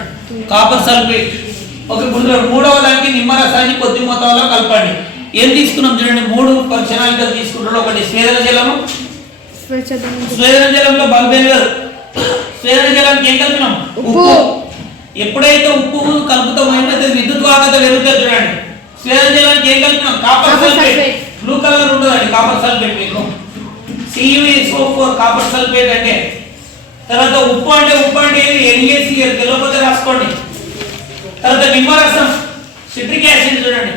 కాపర్ సల్ఫేట్. ఓకే, మూడవ దానికి నిమ్మరసాన్ని కొద్ది మొత్తంలో కలపండి. ఏం తీసుకున్నాం చూడండి, 3 క్షణాలు తీసుకుంటాడు. ఒకటి స్వేదన జలము, స్వేదన జలంలో బల్బేలు కాదు, స్వేదన జలానికి ఏం కలిపినాం? ఉప్పు. ఎప్పుడైతే ఉప్పు కలుపుతాం ఏమైతే విద్యుత్ వాహకత పెరుగుతుంది చూడండి. స్వేదన జలానికి ఏం కలిపినాం? Copper sulphate. బ్లూ కలర్ ఉంటుందండి కాపర్ సల్ఫేట్, మీకు CuSO4 కాపర్ సల్ఫేట్ అంటే. తర్వాత ఉప్పు అంటే NaCl తెలియకపోతే రాసుకోండి. తర్వాత నిమ్మరసం, సిట్రిక్ యాసిడ్ చూడండి.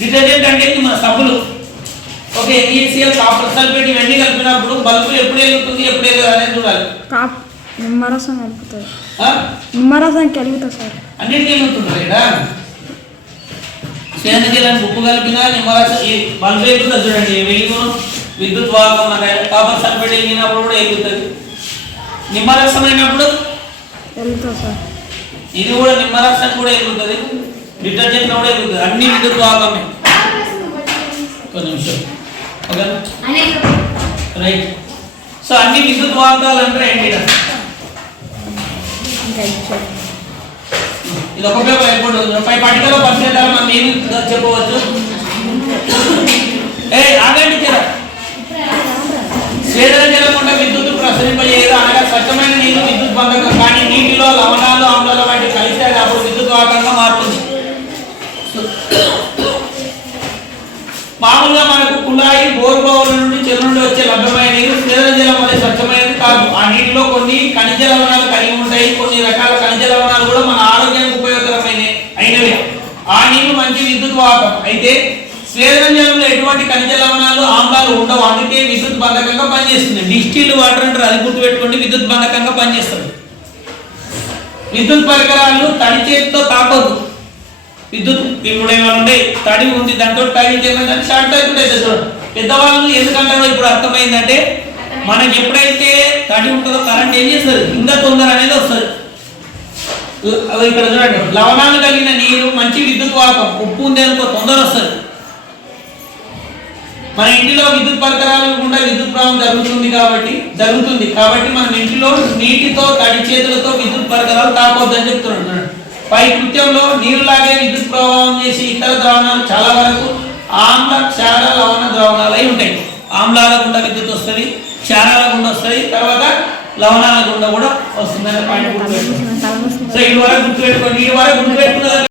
డిటర్జెంట్ అంటే మన సబ్బులు. ఓకే, NaCl కాపర్ సల్ఫేట్ ఇవన్నీ కలిపినప్పుడు బల్బు ఎప్పుడు వెలుగుతుంది ఎప్పుడు వెలుగుతుంది అనేది చూడాలి. నిమ్మరసం కలుపుతుంది, నిమ్మరసం కలుగుతుంది సార్, అన్నిటికీ వెలుగుతుంది ఇక్కడ. స్వేదన జలానికి ఉప్పు కలిపినా నిమ్మరసం బల్బు వెలుగుతుంది చూడండి. వెలుగు విద్యుత్ వాహకం అనే కాపర్ సల్ఫేట్ వెలిగినప్పుడు కూడా వెలుగుతుంది. నిమ్మరసం అయినప్పుడు వెలుగుతుంది సార్. ఇది కూడా నిమ్మరసం కూడా వెలుగుతుంది, డిటర్జెంట్ కూడా వెలుగుతుంది. అన్ని విద్యుత్ వాహకమే. ఒక నిమిషం, ఓకే రైట్. సో అన్ని విద్యుత్ వాహకాలు అంటే ఏంటి? ఇది ఒక పేపర్ అయిపోతుంది. పై పట్టికలో పరిచయాలు మనం ఏమి చెప్పవచ్చు? ఆగండి జరా. స్వేదన జలం ఉంటే విద్యుత్ ప్రసరింపజేయదు అనగా స్వచ్ఛమైన నీరు విద్యుత్ బంధకం, కానీ నీటిలో లవణాలు ఆమ్లాలు వంటి కలిస్తే అది అప్పుడు విద్యుత్ వాహకంగా మారుతుంది. మామూలుగా మనకు కుళాయి, బోర్బావుల నుండి చెరువు నుండి వచ్చే లభ్యమైన నీరు స్వేదన జలం అనేది స్వచ్ఛమైనది కాదు. ఆ నీటిలో కొన్ని ఖనిజ లవణాలు కలిగి ఉంటాయి. కొన్ని రకాల ఖనిజ లవణాలు కూడా మన ఆరోగ్యానికి ఉపయోగకరమైనవి. ఆ నీరు మంచి విద్యుత్ వాహకం. అయితే స్వేదన జలంలో ఎటువంటి ఖనిజ లవణాలు, ఆమ్లాలు ఉండవు. అందుకే విద్యుత్ బంధకంగా పనిచేస్తుంది. డిస్టిల్డ్ వాటర్ అంటారు, అది గుర్తుపెట్టుకోండి, విద్యుత్ బంధకంగా పనిచేస్తుంది. విద్యుత్ పరికరాలు తడి చేతితో తాకొద్దు. విద్యుత్ ఇప్పుడు ఏమైనా ఉండే తడి ఉంది, దాంతో తగిలితే ఏమైందంటే షార్ట్ సర్క్యూట్ అవుతుంది. చూడండి, పెద్దవాళ్ళు ఎందుకంటారో ఇప్పుడు అర్థమైందంటే, మనకి ఎప్పుడైతే తడి ఉంటుందో కరెంట్ ఏం చేస్తుంది, ఇంకా తొందర అనేది వస్తుంది. ఇక్కడ చూడండి, లవణాలు కలిగిన నీరు మంచి విద్యుత్ వాహకం. ఉప్పు ఉంది అనుకో తొందర వస్తుంది. మన ఇంటిలో విద్యుత్ పరికరాలు గుండా విద్యుత్ ప్రవాహం జరుగుతుంది కాబట్టి మనం ఇంటిలో నీటితో తడి చేతులతో విద్యుత్ పరికరాలు తాకొద్దని చెప్తున్నాడు. పై కృత్యంలో నీరులాగే విద్యుత్ ప్రవాహం చేసి ఇతర ద్రవణాలు చాలా వరకు ఆమ్ల, క్షార, లవణ ద్రవణాలు అయి ఉంటాయి. ఆమ్లాల గుండా విద్యుత్ వస్తుంది, క్షారాల గుండా వస్తుంది, తర్వాత లవణాల గుండా కూడా వస్తుంది అనే పాయింట్ గుర్తుపెట్టుకోండి. సో ఇది వరకు గుర్తుపెట్టుకోండి. ఈ వరకు గుర్తుపెట్టుకున్న